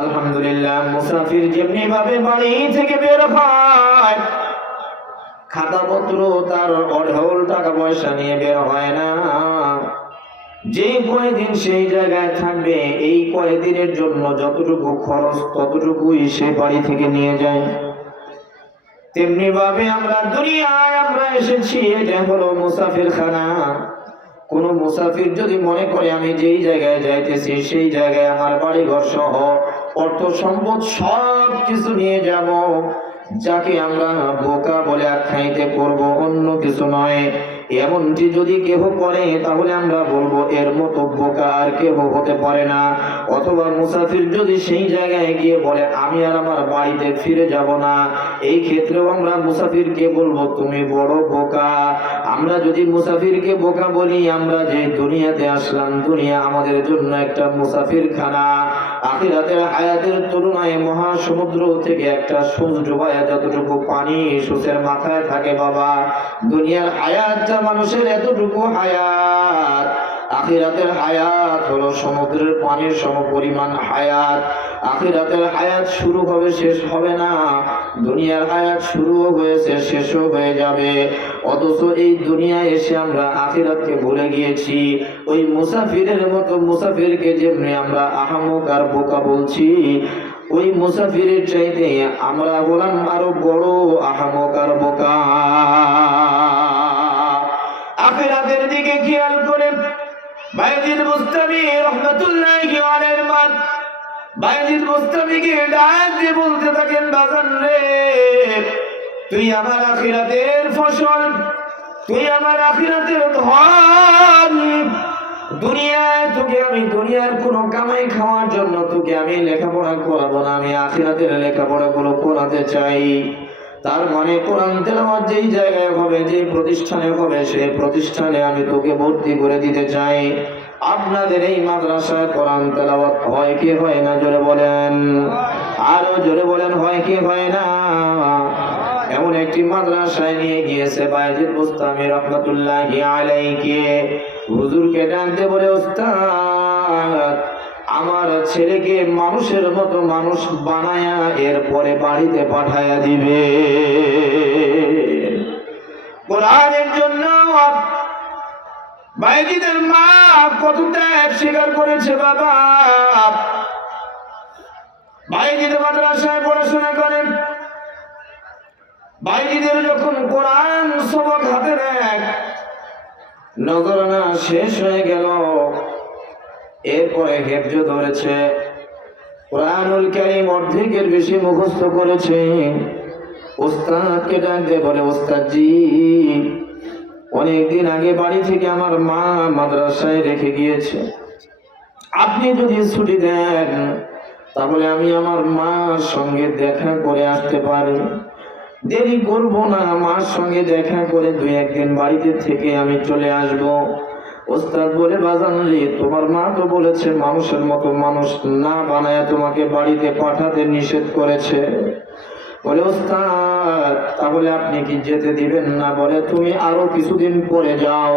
আলহামদুলিল্লাহ, মুসাফির যেমনি ভাবে বাড়ি থেকে বের হয়, খাতাপত্র তার অঢল টাকা পয়সা নিয়ে বের হয় না। যে কয়দিন সেই জায়গায় থাকবে, এই কয়দিনের জন্য যতটুকু খরচ ততটুকুই সে বাড়ি থেকে নিয়ে যায়। তেমনি ভাবে আমরা দুনিয়ায় আমরা এসেছি, এটা হলো মুসাফির খানা। কোন মুসাফির যদি মনে করে আমি যেই জায়গায় যাইতেছি সেই জায়গায় আমার বাড়ি ঘর সহ অর্থ সম্পদ সব কিছু নিয়ে যাব, যাকে আমরা বোকা বলে আখ্যায়িত করব, অন্য কিছু নয়। এমনটি যদি কেহ করে তাহলে আমরা বলবো এর মতো বোকা আর কেহ হতে পারে না। অথবা মুসাফির যদি সেই জায়গায় গিয়ে বলে আমি আর আমার বাড়িতে ফিরে যাব না, এই ক্ষেত্রেও আমরা মুসাফিরকে বলবো তুমি বড় বোকা। আমরা যদি মুসাফিরকে বোকা বলি, আমরা যে দুনিয়াতে আসলাম, দুনিয়া আমাদের জন্য একটা মুসাফির খানা। আখিরাতের হায়াতের তুলনায় মহাসমুদ্র থেকে একটা সূচ ডুবায়া যতটুকু পানি সূচের মাথায় থাকে বাবা, দুনিয়ার হায়াতটা মানুষের এতটুকু হায়াত। আখিরাতের হায়াত হলো সমুদ্রের পানির সমপরিমাণ হায়াত। আখিরাতের হায়াত শুরু হবে, শেষ হবে না। দুনিয়ার হায়াত শুরু হয়েছে, শেষও হয়ে যাবে। অথচ এই দুনিয়ায় এসে আমরা আখিরাতকে ভুলে গিয়েছি। ওই মুসাফিরের মতো মুসাফিরকে যেমনি আমরা আহামক আর বোকা বলছি, ওই মুসাফিরের চাইতে আমরা বললাম আরো বড় আহামক আর বোকা। আখিরাতের দিকে খেয়াল করে বায়জিদ বুস্তামি রাহমাতুল্লাহি আলাইহির মান বায়জিদ বুস্তামিকে ডাক দিয়ে বলতে থাকেন, বাজান রে, তুই আমার আখিরাতের ফসল, তুই আমার আখিরাতের ধন। দুনিয়ায় তোকে আমি দুনিয়ার কোনো কামাই খাওয়ার জন্য তোকে আমি লেখাপড়া করাবো না, আমি আখিরাতের লেখাপড়া গুলো করাতে চাই। তার মানে কোরআন তেলাওয়াত যেই জায়গায় হবে, যে প্রতিষ্ঠানে হবে, সেই প্রতিষ্ঠানে আমি তোকে ভর্তি করে দিতে চাই। আপনাদের এই মাদ্রাসায় কোরআন তেলাওয়াত হয় কি হয় না? জোরে বলেন, আরো জোরে বলেন, হয় কি হয় না? এমন একটি মাদ্রাসায় নিয়ে গিয়েছে বায়জিদ বুস্তামি রাহমাতুল্লাহি আলাইহি। হুজুরকে ডাকতে বলে, ওস্তাদ, আমার ছেলেকে মানুষের মতো মানুষ বানায়া এরপরে বাড়িতে পাঠায়া দিবে। কোরআনের জন্য বায়জিদের মা কত ত্যাগ স্বীকার করেছে বাবা। বায়জিদ মাদ্রাসায় পড়াশোনা করেন। বায়জিদের যখন কোরআন সবক হাতে নেয়, নজরানা শেষ হয়ে গেল, এরপরে হেফজ ধরেছে, কোরআনুল কারীম অর্ধেকের বেশি মুখস্থ করেছে। ওস্তাদকে ডাকতে বলে, ওস্তাদ জি, অনেকদিন আগে বাড়ি থেকে আমার মা মাদ্রাসায় রেখে গিয়েছে, আপনি যদি ছুটি দেন তাহলে আমি আমার মার সঙ্গে দেখা করে আসতে পারি। দেরি করবো না, মার সঙ্গে দেখা করে 2-1 দিন বাড়িতে থেকে আমি চলে আসবো। ওস্তাদ বলে, বাজান রে, তোমার মা তো বলেছে মানুষের মতো মানুষ না বানায় তোমাকে বাড়িতে পাঠাতে নিষেধ করেছে। বলে, ওস্তাদ তাহলে আপনি কি যেতে দিবেন না? বলে, তুমি আরো কিছুদিন পরে যাও।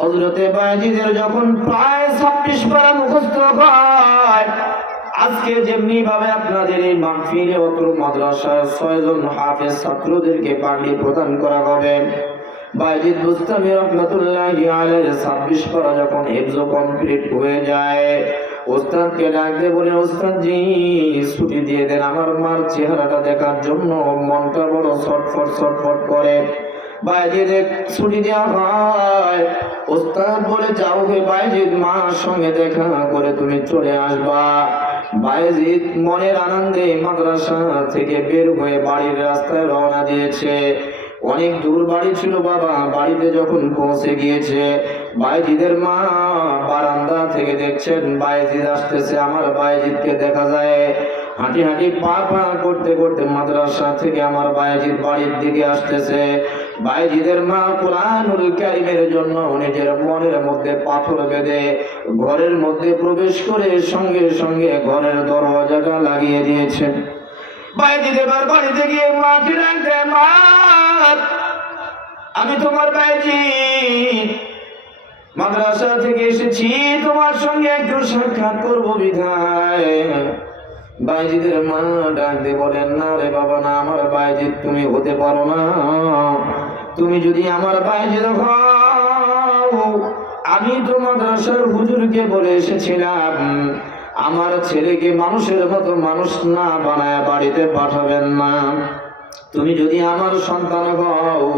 হযরতে বায়জিদের যখন প্রায় 26 পারা মুখস্থ হয়, আজকে যেমনি ভাবে আপনাদের এই মাহফিলে অত্র মাদ্রাসায় 6 জন হাফেজ ছাত্রদেরকে পাগড়ি প্রদান করা হবে, বায়জিদ বুস্তামি রাহমাতুল্লাহি আলাইহি 26 পারা যখন হিফজ কমপ্লিট হয়ে যায়, ওস্তাদকে ডাকতে বলে, ওস্তাদ জি, ছুটি দিয়ে দেন, আমার মার চেহারাটা দেখার জন্য মনটা বড় ছটফট ছটফট করে। বায়জিদ ছুটি দেওয়া হয়। ওস্তাদ বলে, যাও হে বায়জিদ, মার সঙ্গে দেখা করে তুমি চলে আসবা। বায়জিদ মনের আনন্দে মাদ্রাসা থেকে বের হয়ে বাড়ির রাস্তায় রওনা দিয়েছে। অনেক দূর বাড়ি ছিল বাবা। বাড়িতে যখন পৌঁছে গিয়েছে, বায়জিদের মা বারান্দা থেকে দেখছেন বায়জিদ আসতেছে। আমার বায়জিদকে দেখা যায় হাঁটি হাঁটি পা পা করতে করতে মাদ্রাসা থেকে আমার বায়জিদ বাড়ির দিকে আসতেছে। বায়জিদের মা কোরআনুল কারীমের জন্য নিজের মনের মধ্যে পাথর বেঁধে ঘরের মধ্যে প্রবেশ করে সঙ্গে সঙ্গে ঘরের দরজাটা লাগিয়ে দিয়েছেন। বায়জিদ এবার বাড়িতে গিয়ে মাকে ডাকতে, মা, আমি তোমার বায়জিদ, মাদ্রাসা থেকে এসেছি, তোমার সঙ্গে একটু সাক্ষাৎ করবো বিধায় বাইজিদের মা ডাক দিয়ে বলেন, না রে বাবা না, আমার বাইজিদ তুমি হতে পারো না। তুমি যদি আমার বাইজিদ হও, আমি তো মাদ্রাসার হুজুরকে বলে এসেছিলাম আমার ছেলেকে মানুষের মতো মানুষ না বানায় বাড়িতে পাঠাবেন না। তুমি যদি আমার সন্তান হও,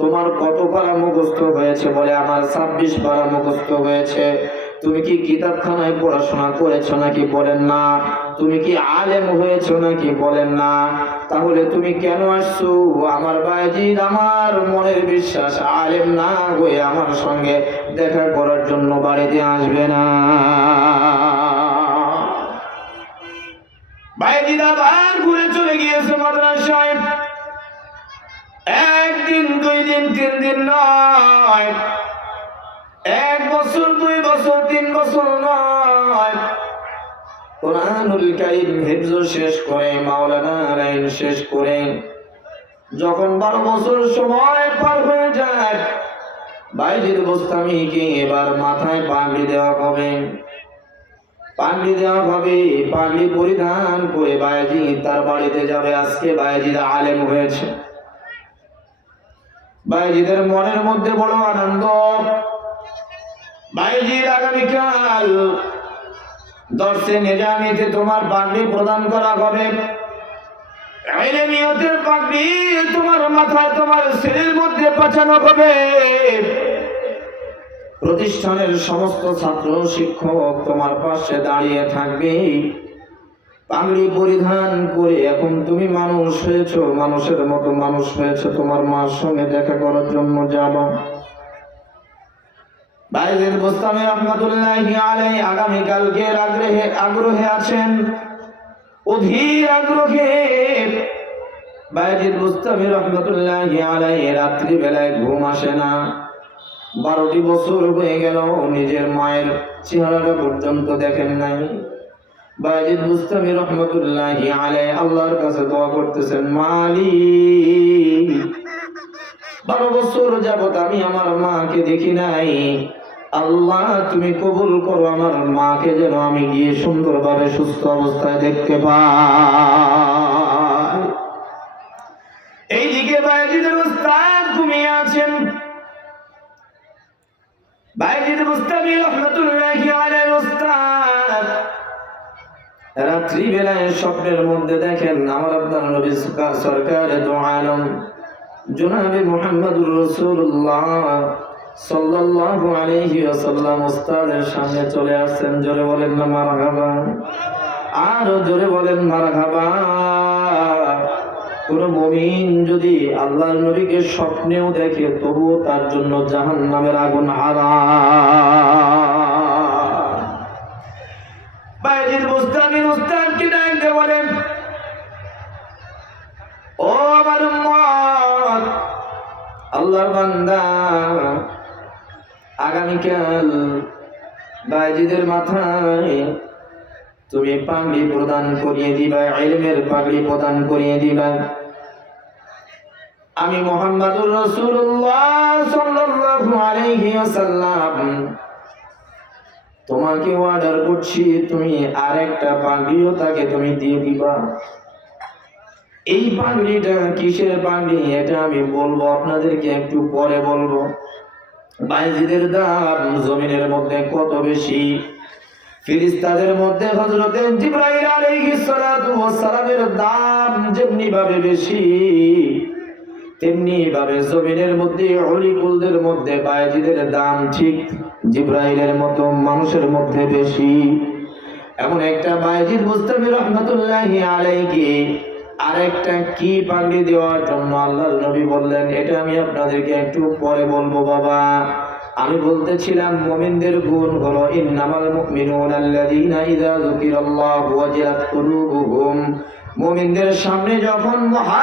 তোমার কত পারা মুখস্থ হয়েছে? বলে আমার 26 পারা মুখস্থ হয়েছে। তুমি কি কিতাবখানায় পড়াশোনা করেছো নাকি? বলেন না। তুমি কি আলেম হয়েছো নাকি? বলেন না। তাহলে তুমি কেন আসছো? আমার বাইজিদ আমার মনের বিশ্বাস আলেম না হয়ে আমার সঙ্গে দেখা করার জন্য বাড়িতে আসবে না। বাইজিদ আবার ঘুরে চলে গিয়েছে মাদ্রাসায়। একদিন, 2 দিন, 3 দিন নয়, 1 বছর, 2 বছর, 3 বছর নয়, কুরআনুল কারীম হিফজ শেষ করে, মাওলানা লাইন শেষ করে যখন 12 বছর সময় পার হয়ে যায়, বাইজিদ বুস্তামিকে এবার মাথায় পাগড়ি দেওয়া হবে। পাগড়ি দেওয়া হবে, পাগড়ি পরিধান করে বাইজিদ তার বাড়িতে যাবে। আজকে বাইজিদ আলেম হয়েছে। বাইজিদের মনের মধ্যে বড় আনন্দ। বাইজিদ আগামীকাল দর্শে নিজামিতে তোমার পাগড়ি প্রদান করা হবে। ইলমিয়তের পাগড়ি তোমার মাথায়, তোমার শরীরের মধ্যে পাঠানো হবে। প্রতিষ্ঠানের সমস্ত ছাত্র শিক্ষক তোমার পাশে দাঁড়িয়ে থাকবে। পাগড়ি পরিধান করে এখন তুমি মানুষ হয়েছো, মানুষের মতো মানুষ হয়েছো। তোমার মার সঙ্গে দেখা করার জন্য যাবা। বাইজিদ বুস্তামি রহমাতুল্লাহি আলাইহি আগামীকালকে আগ্রহে আছেন, অধীর আগ্রহে। বাইজিদ বুস্তামি রহমাতুল্লাহি আলাইহি রাত্রি বেলায় ঘুম আসে না। 12টি বছর হয়ে গেল, নিজের মায়ের চেহারাটা পর্যন্ত দেখেন নাই। বাইজিদ বুস্তামি রহমাতুল্লাহি আলাইহি আল্লাহর কাছে দোয়া করতেছেন, মালিক 12 বছর যাবত আমি আমার মাকে দেখি নাই। আল্লাহ তুমি কবুল করো, আমার মাকে যেন আমি গিয়ে সুন্দরভাবে সুস্থ অবস্থায় দেখতে পাই। এইদিকে বাইজিদের উস্তাদ ঘুমিয়ে আছেন। বাইজিদ বুস্তামি রহমাতুল্লাহি আলাইহি উস্তাদ রাত্রি বেলায় স্বপ্নের মধ্যে দেখেন আমার আপনার নবী সরকারে দু আলম জনাবে মুহাম্মদুর রাসূলুল্লাহ সাল্লাল্লাহু আলাইহি ওয়াসাল্লাম উস্তাদের সামনে চলে আসছেন। জোরে বলেন না মারহাবা, আরো জোরে বলেন মারহাবা। কোন মুমিন যদি আল্লাহর নবীকে স্বপ্নেও দেখে, তবুও তার জন্য জাহান্নামের আগুন হারাম। বাইজিদ বুস্তামির উস্তাদকে ডাকতে বলেন, ও আমার উম্মত, আল্লাহর বান্দা, আগামীকাল বাইজিদের মাথায় তুমি পাগড়ি প্রদান করিয়ে দিবা, ইলমের পাগড়ি প্রদান করিয়ে দিবা। আমি মুহাম্মদুর রাসূলুল্লাহ সাল্লাল্লাহু আলাইহি ওয়াসাল্লাম তোমাকে অর্ডার করছি, তুমি আরেকটা পাগড়িও তাকে তুমি দিয়ে দিবা। এই পাগড়িটা কিসের পাগড়ি এটা আমি বলবো আপনাদেরকে, একটু পরে বলবো। বাইজিদের দাম জমিনের মধ্যে কত বেশি, ফেরেশতাদের মধ্যে হযরত জিবরাইল আলাইহিস সালাতু ওয়াস সালামের দাম যেমনি ভাবে বেশি, তেমনি ভাবে জমিনের মধ্যে অলিকুলদের মধ্যে বাইজিদের দাম ঠিক জিবরাইলের মতো মানুষের মধ্যে বেশি। এমন একটা বাইজিদ বুস্তামি রহমাতুল্লাহি আলাইহি আরেকটা কি পাগড়ি দেওয়ার জন্য আল্লাহর নবী বললেন, এটা আমি আপনাদেরকে একটু পরে বলবো বাবা। আমি বলতেছিলাম মুমিনদের গুণ হলো ইন্নামাল মুমিনুনা আল্লাযীনা ইযা যুকিরাল্লাহু ওয়াজিলাত কুলুবুহুম। মুমিনদের সামনে যখন